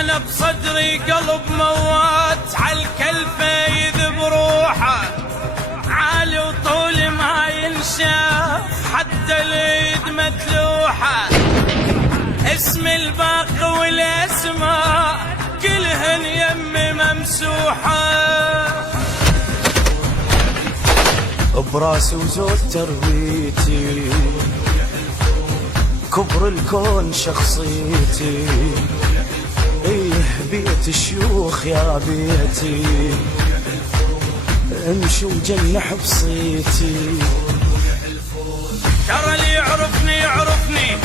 انا بصدري قلب موات، عالكلفة يذب روحه، عالي وطول ما ينشاف حتى اليد متلوحة. اسم الباقي والاسماء كلهن يمي ممسوحة. براسي وزود تربيتي، كبر الكون شخصيتي، ايه بيت الشيوخ يا بيتي، امشي وجنح بصيتي. ترى اللي يعرفني يعرفني،